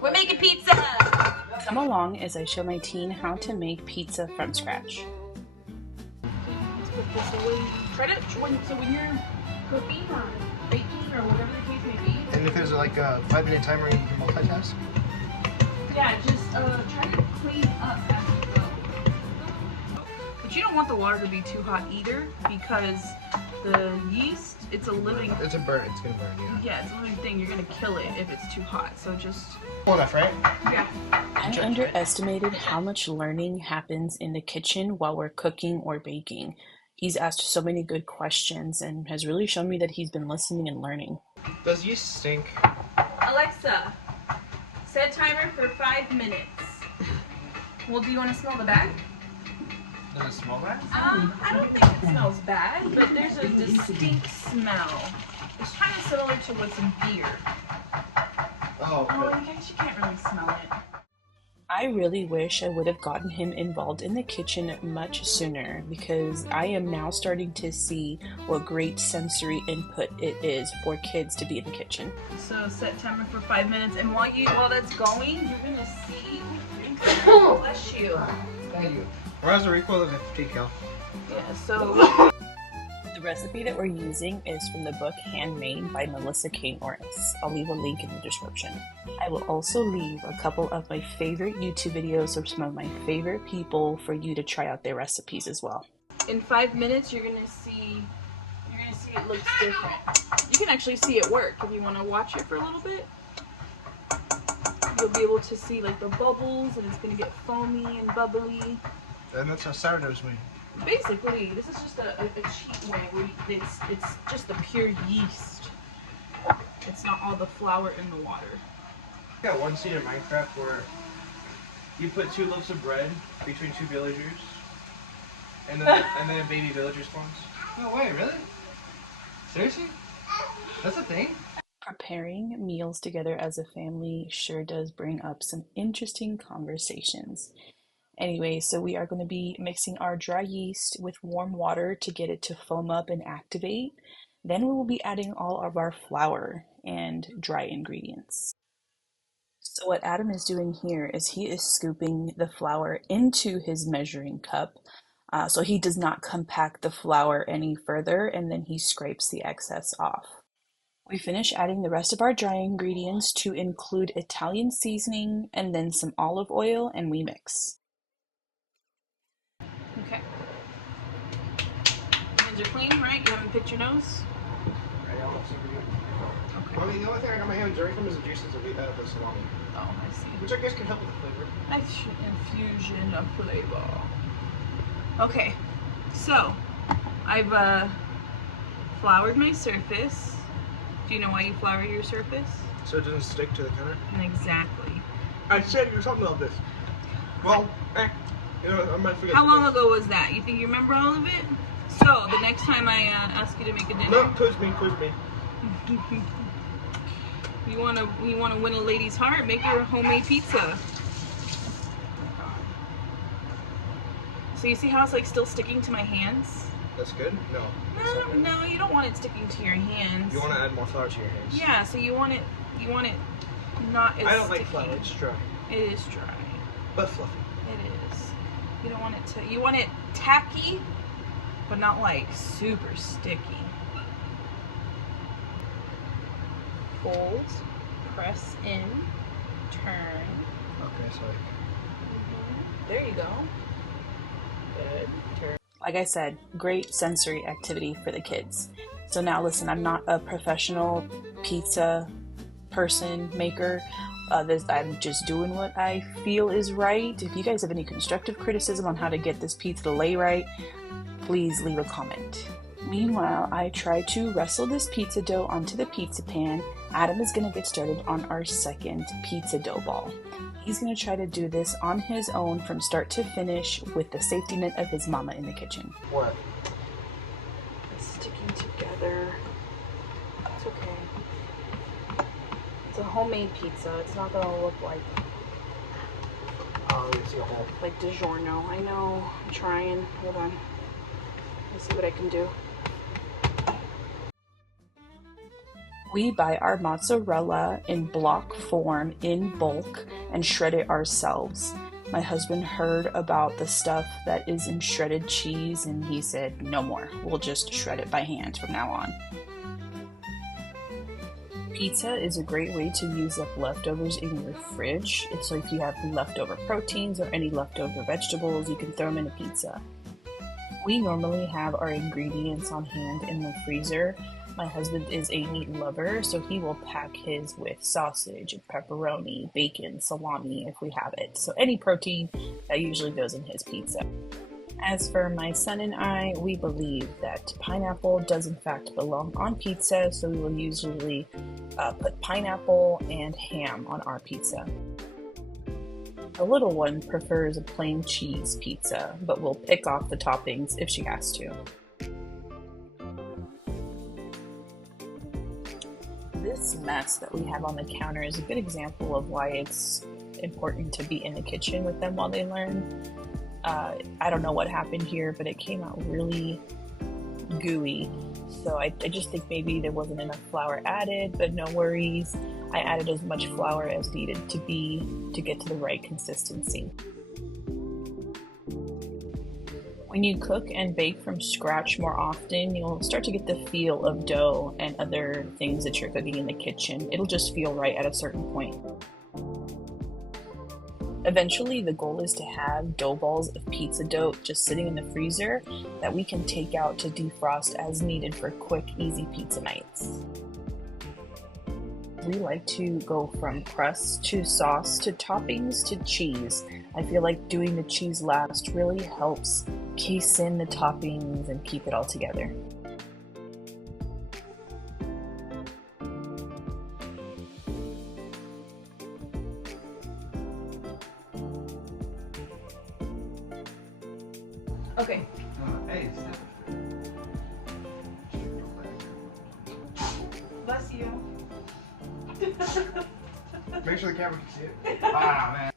We're making pizza! Come along as I show my teen how to make pizza from scratch. Let's put this away. Try to, so when you're cooking or baking or whatever the case may be. And if there's like a 5-minute timer, you can multitask? Yeah, just try to clean up as you go. But you don't want the water to be too hot either, because the yeast, it's a living... It's a burn, it's gonna burn, yeah. Yeah, it's a living thing. You're gonna kill it if it's too hot, so just... Cool enough, right? Yeah. I underestimated how much learning happens in the kitchen while we're cooking or baking. He's asked so many good questions and has really shown me that he's been listening and learning. Does yeast stink? Alexa, set timer for 5 minutes. Well, do you want to smell the bag? Does it smell bad? I don't think it smells bad, but there's a distinct smell. It's kind of similar to what's in beer. Oh, Oh, okay. I guess you can't really smell it. I really wish I would have gotten him involved in the kitchen much sooner, because I am now starting to see what great sensory input it is for kids to be in the kitchen. So set timer for 5 minutes, and while that's going, you're gonna see. Bless you. Thank you. Where's the recoil of a decal? Yeah. So. The recipe that we're using is from the book Handmade by Melissa Kane Orris. I'll leave a link in the description. I will also leave a couple of my favorite YouTube videos of some of my favorite people for you to try out their recipes as well. In 5 minutes, you're gonna see it looks different. You can actually see it work if you want to watch it for a little bit. You'll be able to see like the bubbles, and it's gonna get foamy and bubbly. And that's how sourdough's made. Basically, this is just a cheap way where it's just the pure yeast. It's not all the flour in the water. I got one scene in Minecraft where you put 2 loaves of bread between 2 villagers, and then a baby villager spawns. No way, really? Seriously? That's a thing? Preparing meals together as a family sure does bring up some interesting conversations. Anyway, so we are going to be mixing our dry yeast with warm water to get it to foam up and activate. Then we will be adding all of our flour and dry ingredients. So what Adam is doing here is he is scooping the flour into his measuring cup, so he does not compact the flour any further, and then he scrapes the excess off. We finish adding the rest of our dry ingredients to include Italian seasoning and then some olive oil, and we mix. Okay. Hands are clean, right? You haven't picked your nose? Right, I'll super good. Okay. Well, the only thing I got my hands dirty from is the juices of the salami. Oh, I see. Which I guess can help with the flavor. Nice infusion of flavor. Okay, so I've floured my surface. Do you know why you flour your surface? So it doesn't stick to the counter? Exactly. I said you're talking about this. Well, you know, I might forget. How long ago was that? You think you remember all of it? So the next time I ask you to make a dinner, No, quiz me. you wanna win a lady's heart, make her a homemade pizza. So you see how it's like still sticking to my hands? That's good? No. No, you don't want it sticking to your hands. You want to add more flour to your hands? Yeah, so you want it not as I don't like sticky. flour, it's dry. It is dry. But fluffy. It is. You don't want it to, you want it tacky, but not like super sticky. Fold, press in, turn. Okay, so There you go. Good. Turn. Like I said, great sensory activity for the kids. So now listen, I'm not a professional pizza person, maker. I'm just doing what I feel is right. If you guys have any constructive criticism on how to get this pizza to lay right, please leave a comment. Meanwhile, I try to wrestle this pizza dough onto the pizza pan. Adam is going to get started on our second pizza dough ball. He's going to try to do this on his own from start to finish with the safety net of his mama in the kitchen. what? It's sticking together. It's okay. It's a homemade pizza. It's not gonna look like Oh, you see a hole. like DiGiorno. I know. I'm trying. Hold on. Let's see what I can do. We buy our mozzarella in block form in bulk and shred it ourselves. My husband heard about the stuff that is in shredded cheese and he said, no more. We'll just shred it by hand from now on. Pizza is a great way to use up leftovers in your fridge. So if you have leftover proteins or any leftover vegetables, you can throw them in a pizza. We normally have our ingredients on hand in the freezer. My husband is a meat lover, so he will pack his with sausage, pepperoni, bacon, salami if we have it. So any protein that usually goes in his pizza. As for my son and I, we believe that pineapple does in fact belong on pizza, so we will usually put pineapple and ham on our pizza. The little one prefers a plain cheese pizza, but will pick off the toppings if she has to. This mess that we have on the counter is a good example of why it's important to be in the kitchen with them while they learn. I don't know what happened here, but it came out really gooey. So I just think maybe there wasn't enough flour added, but no worries. I added as much flour as needed to be to get to the right consistency. When you cook and bake from scratch more often, you'll start to get the feel of dough and other things that you're cooking in the kitchen. It'll just feel right at a certain point. Eventually, the goal is to have dough balls of pizza dough just sitting in the freezer that we can take out to defrost as needed for quick, easy pizza nights. We like to go from crust to sauce to toppings to cheese. I feel like doing the cheese last really helps case in the toppings and keep it all together. Okay. Hey, Bless you. make sure the camera can see it. Ah, man.